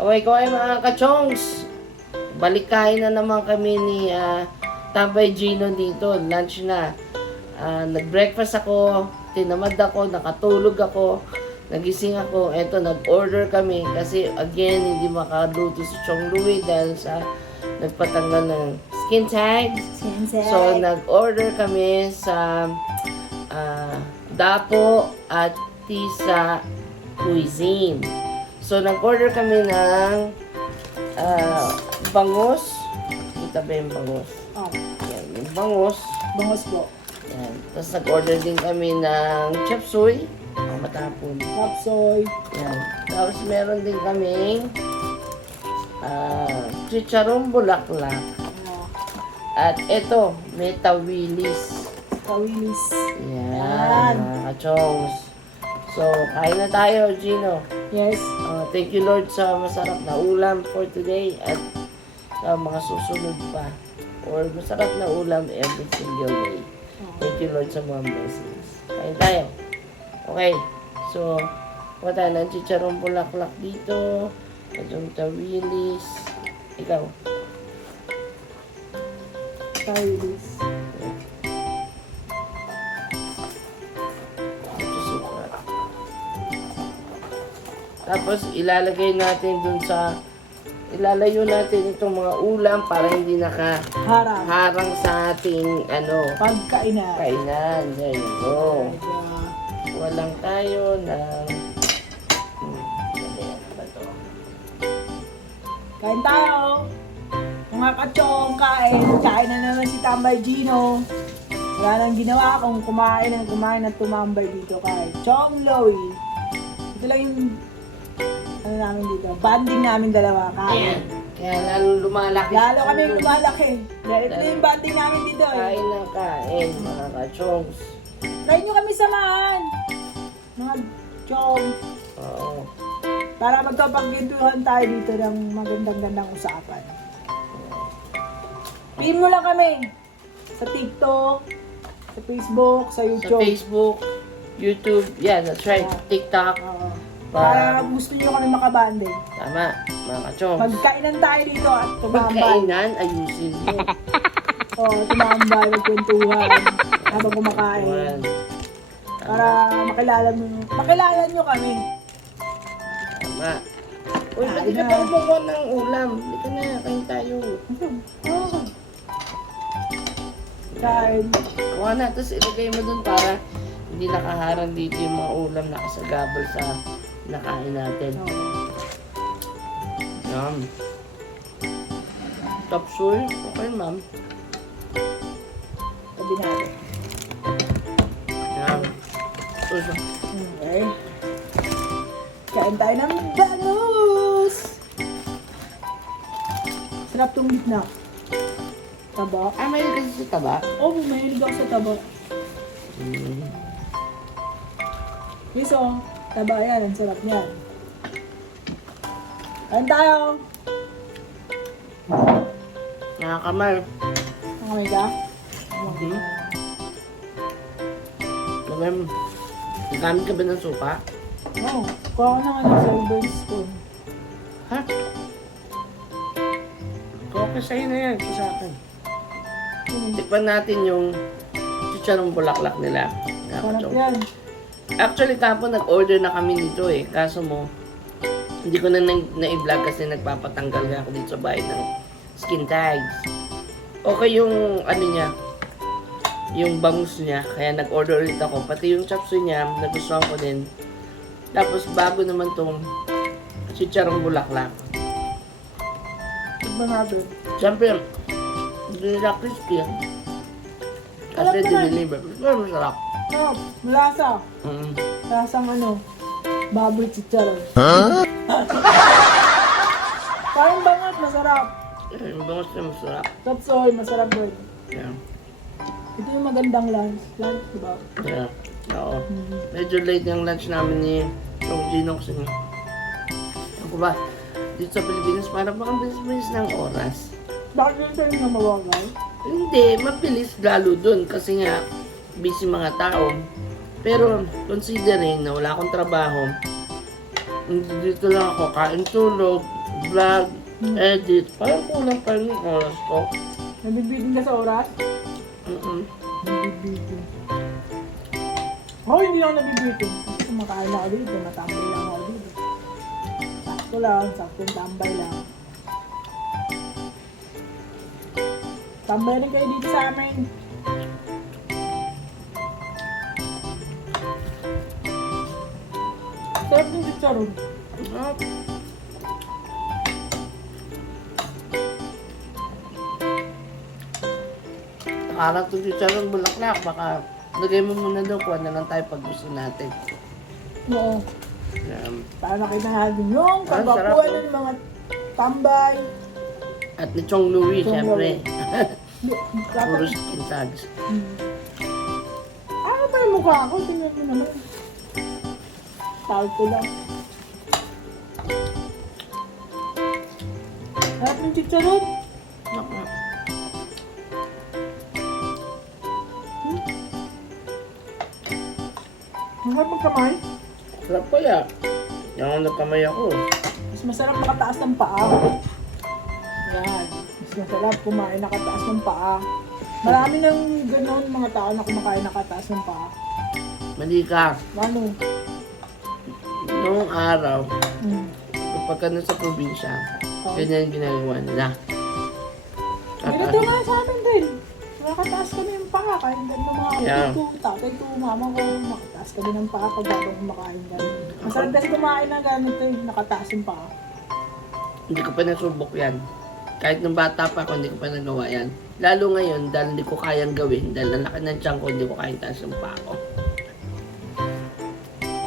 Kaway-kaway mga kachongs. Balik kain na naman kami ni Tambay Gino dito. Lunch na. Nag-breakfast ako. Tinamad ako. Nakatulog ako. Nagising ako. Eto, nag-order kami. Kasi again, hindi makaluto si Chong Louie dahil sa nagpatanggal ng skin tags. So, nag-order kami sa Dapo at Tisa Cuisine. So, nag-order kami ng bangus. Kita ba yung bangus? Oh, Yan, yung bangus. bangos po. Yan. Tapos nag-order din kami ng chop suey. Ang matapon. Kapsoy. Yan. Tapos meron din kaming chicharong bulaklak. At ito, may tawilis. Kawilis. Yan, Yan. mga kachongs. So, kain na tayo, Gino. Yes. Thank you, Lord, sa masarap na ulam for today at sa mga susunod pa. Or masarap na ulam every single day. Thank you, Lord, sa mga blessings. Kain tayo. Okay. So, kuha tayo ng chicharong bulaklak dito. At yung tawilis. Ikaw. Kawilis. Tapos ilalagay natin dun sa ilalayo natin itong mga ulam para hindi Harang. nakaharang sa ating Pagkainan. kainan. There you go. Kaya, Walang tayo ng ano ba to? kain tayo. Mga kachong, kain. Kain na naman si Tambay Gino. Wala nang ginawa kung kumain at tumambay dito kay Chong Louie. Ito lang yung namin dito. Banding namin dalawa. Ayan. Kain. Kaya lalo lumalaki. Lalo kami lumalaki. Dahil ito yung banding namin dito. Kain ng kain, mga kachongs. Try nyo kami samahan. Mga chong. Oo. Para magkapagkwentuhan tayo dito ng magandang-gandang usapan. Pin mo lang kami. Sa TikTok, sa Facebook, sa Sa YouTube. Facebook, YouTube, yeah, that's right. Yeah. TikTok. Oo. Para gusto nyo kami makabanding. Tama, mga kachongs. Magkainan tayo dito at tumambay. Pagkainan, ayusin mo. Oo, tumambay, magkwentuhan habang kumakain. Ayan. Para makilala nyo kami. Tama. Uy, Kain pwede ka na. pa kumuha ng ulam. Hindi ka na, kain tayo. Oo. Kain. Kuha na, tapos ilagay mo dun para hindi nakaharang dito yung mga ulam na kasagabal sa nakain natin. Oo. Yum. Top soy. Okay, ma'am. Sabi natin. Yum. Uso. Okay. Kain tayo ng bangus! Sarap tong gitna. Taba. Ah, may kasi sa taba. Oh, mahilig ako sa taba. Guys, oh. Taba yan. Ang sarap niyan. Kain tayo. Nakakamal. Okay ka? Mhm. Kamay mo. Nagamit ka ba ng supa? Oh, kuha ko ng silver spoon. Ha? Okay sa'yo na yan. Ito sa akin. Tikpan natin yung chicharong bulaklak nila. Sarap yan. Actually, kapon nag-order na kami nito eh. Kaso mo, hindi ko na na-i-vlog kasi nagpapatanggal nga ako dito sa bahay ng skin tags. Okay yung ano niya, yung bangus niya. Kaya nag-order ulit ako. Pati yung chop suey niya, nagustuhan ko din. Tapos bago naman tong chicharong bulaklak. Tignan natin. Siyempre, hindi nila crispy. Kasi Alam ko na. diniliver. Pero masarap. Oh, malasa. Mm. Lasang baboy chicharon. Kain bangat, masarap. Yung bangus niya masarap. Chopsoy, masarap din. Yeah. Ito yung magandang lunch. Lunch, diba? Yeah. Oo. Medyo late yung lunch namin ni Chong Gino kasi ako ba, dito sa Pilipinas parang baka bilis-bilis ng oras. Bakit yung tayo na mawagal? Hindi, mabilis lalo dun kasi nga busy mga tao. Pero considering na wala akong trabaho, dito lang ako kain tulog, vlog, edit. Parang kulang pa rin yung oras ko. Nabibitin ka sa oras? Nabibitin. Ako hindi ako nabibitin. Kasi kumakain ako dito, natambay lang ako dito. Sakto lang, saktong tambay lang. Tambay rin kayo dito sa amin. Sarap ng chicharon. Ah, Nakaharap to si Charong Bulaklak. Baka lagay mo muna doon. Kuha na lang tayo pag gusto natin. Oo. Para nakita natin yung Ah, kagwapuan sarap, ng mga tambay. At ni Chong Louie, Chong syempre. Puro Dapat. skin tags. Ano pa yung mukha ko? Tingnan mo naman. Salto lang. Sarap ng chicharon. Naku. Masarap magkamay. Sarap kaya. Yung nagkamay ako. Mas masarap nakataas ng paa. Yan. Mas masarap kumain nakataas ng paa. Marami nang ganon mga tao na kumakain nakataas ng paa. Mali ka. Ano? Noong araw, kapag ka nasa probinsya, Oh. ganyan yung ginagawa nila. Ganito nga sa amin din. Nakataas kami ng paa. Kahit ganun ng mga Yeah. kapatid ko, tatay ko, mama ko. Nakataas kami ng paa pag habang kumakain kami. Masarap kasi kumain ng ganito eh. Nakataas yung paa. Hindi ko pa nasubok yan. Kahit nung bata pa ako, hindi ko pa nagawa yan. Lalo ngayon, dahil hindi ko kayang gawin, dahil ang laki ng tiyan ko, hindi ko kayang taas ng paa ko.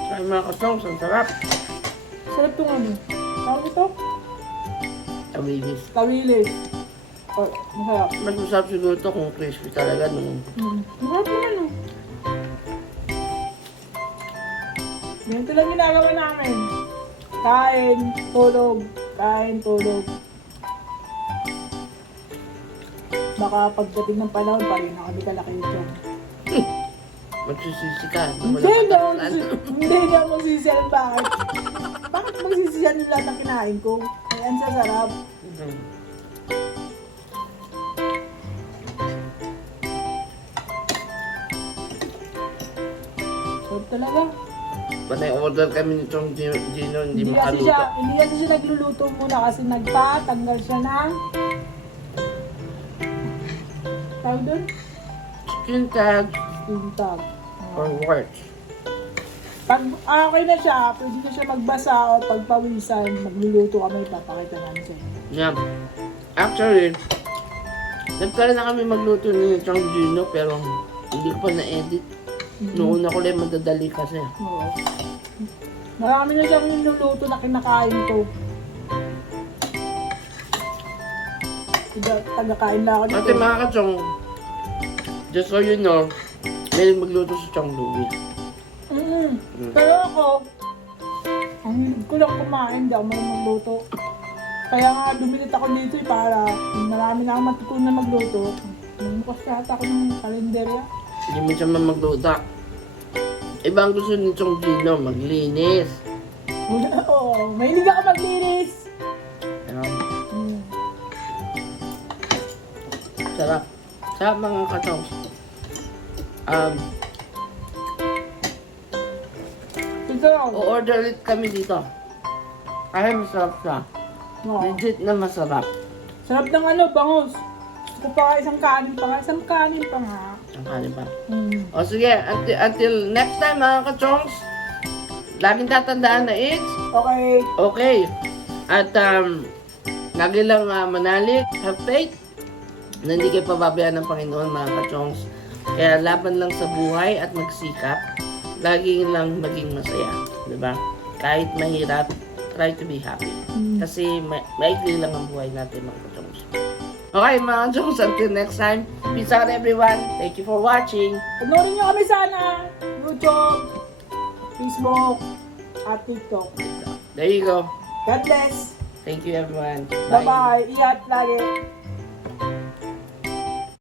Sa mga kasongs, ang sarap. Sarap itong ano. Tawag ito? Tawilis. Tawilis. Oh, masarap. Mas masarap siguro ito kung crispy talaga nung Masarap naman oh. Ganito lang ginagawa namin. Kain, tulog. Kain, tulog. Baka pagdating ng panahon, parin na kami kalaki ito. magsisisi ka. Hindi, hindi ako hindi ako magsisiyan. Bakit? Bakit magsisiyan yung lahat ng kinain ko? Ay, ang sasarap. Sarap talaga. Panay order kami nitong Gino, hindi makaluto. Hindi kasi siya nagluluto muna kasi nagtatanggal siya ng tawag doon? Skin tag Tintag. or words. Pag okay na siya, pwede na siya magbasa o pagpawisan, magluluto kami, papakita namin sa inyo. Yeah. Actually, nagkaroon na kami magluto ni Chong Gino pero hindi ko pa na-edit. Noon ako lang madadali kasi. Oo. Marami na siyang niluluto na kinakain ko. Taga-kain na ako dito. Ate mga ka-Chong, just so you know, may magluto si Chong Louie. Pero ako, ang hilig ko lang kumain, di ako marunong magluto. Kaya nga dumilit ako dito para marami na akong matutunan magluto. Bukas yata ako ng kalenderya. Hindi mo siya magluto. Iba ang gusto ni Chong Gino, maglinis. Oo, mahilig ako maglinis. Sarap. Sarap mga ka-Chong. Ito, O-order ulit kami dito. Kaya masarap siya. Legit na masarap. sarap ng ano, bangus. Gusto ko pa isang kanin pa nga. Isang kanin pa nga. Ang kanin pa. O sige, until next time mga ka-Chongs, laging tatandaan na it's Okay. okay. At lagi lang manalig, have faith, na hindi kayo pababayaan ng Panginoon mga ka-Chongs. Kaya laban lang sa buhay at magsikap, lagi lang maging masaya. Diba? Kahit mahirap, try to be happy. Kasi maikli lang ang buhay natin mga ka-Chongs. Okay mga ka-Chongs, until next time, peace out everyone. Thank you for watching. Panoorin nyo kami sana. YouTube, Facebook, at TikTok. There you go. God bless. Thank you everyone. Bye-bye. Ingat lagi.